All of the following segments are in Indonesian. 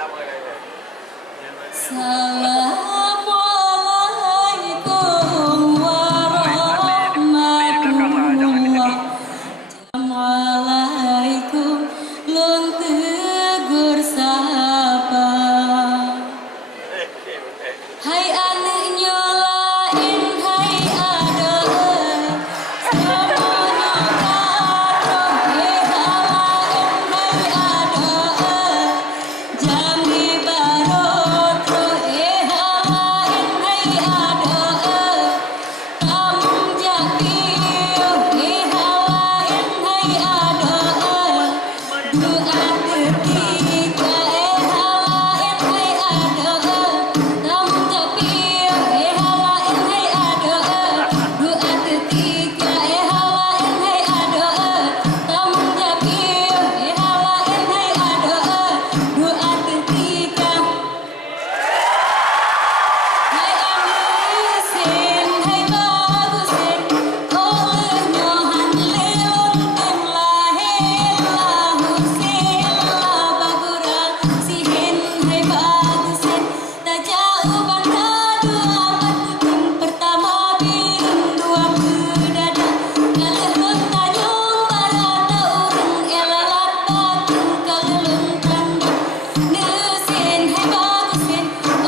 Assalamualaikum warahmatullah. Assalamualaikum lung tegur sapa. Hai anu nyolain hai adoe semuanya katrok halain hai adoe jam di barot halain hai adoe kamu japiu halain hai adoe doa ketika halain hai adoe kamu japiu halain hai adoe doa ketika halain hai adoe kamu japiu halain hai adoe doa ketika hai anisin hai bagusin oleh nyohan leon tim lahir lahusin bagura sihin hai bagusin tak jauh bangka dua batutin pertama birin dua bedada ngalehun tanyung barata urung elalat batin kalelun tanda nesin hai bagusin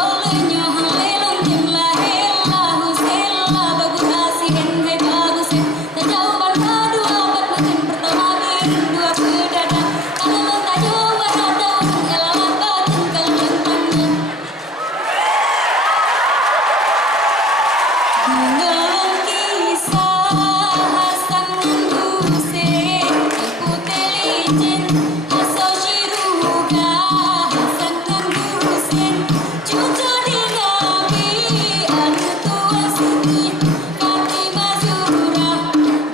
oleh nyohan leon tim lahir lahusin bagura sihin hai bagusin tak jauh bangka dua batutin pertama birin dua bedada kalelun tanyung barata urung elalat batin kalelun tanda Dengan kisah Hasan Husein ikuti licin aso Shiruga Hasan Husein cucu di Nabi anu tua Siti Fatimah Zuhra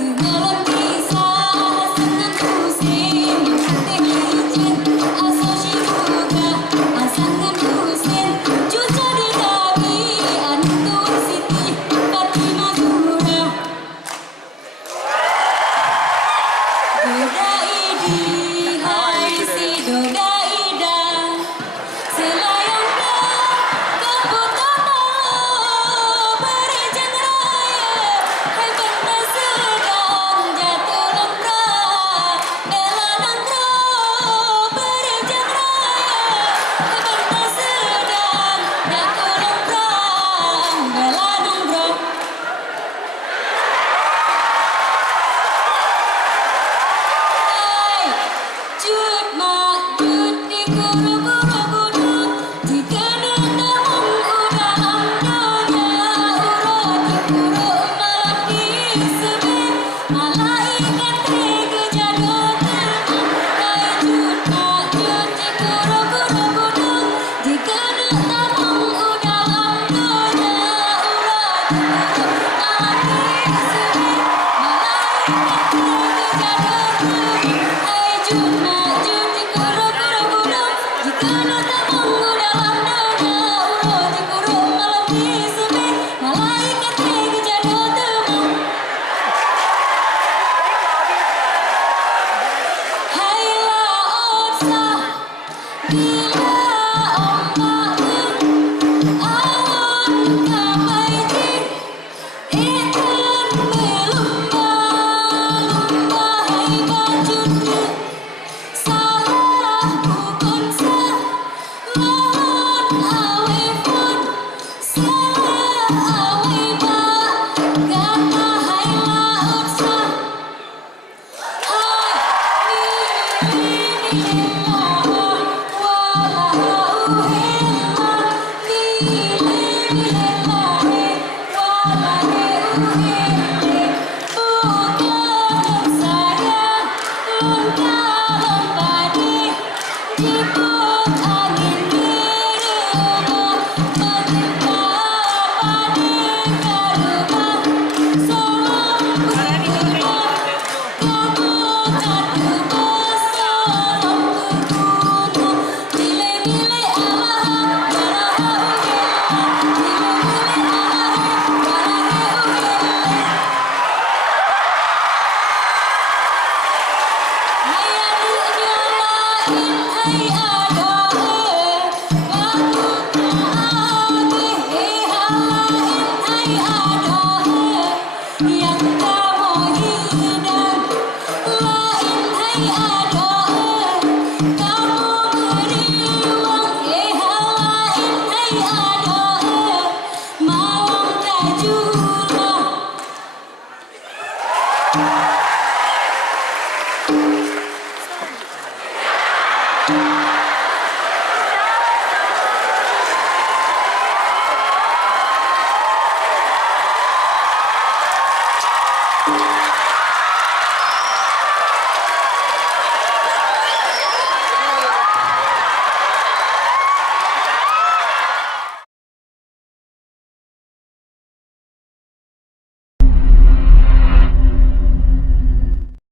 dengan kisah Hasan Husein ikuti licin aso Shiruga Hasan Husein cucu di Nabi anu tua Siti Fatimah Zuhra Dodai di hai si dodai dan selayangnya keputusan berjen raya hai benda sedang jatuh lembrah bela nangro berjen raya hai benda sedang jatuh lembrah bela nangro Hai jut mak jut di guru-guru budu jika datang udah amdonya urut di guru malam di sebe malaikat tiga jadot terbang hai jut mak jut di guru-guru budu jika datang udah amdonya urut di guru malam di sebe malaikat tiga jadot terbang hai jut mak jut di guru-guru budu jika datang udah amdonya urut di guru malam di sebe malaikat tiga jadot terbang hai laot sah bila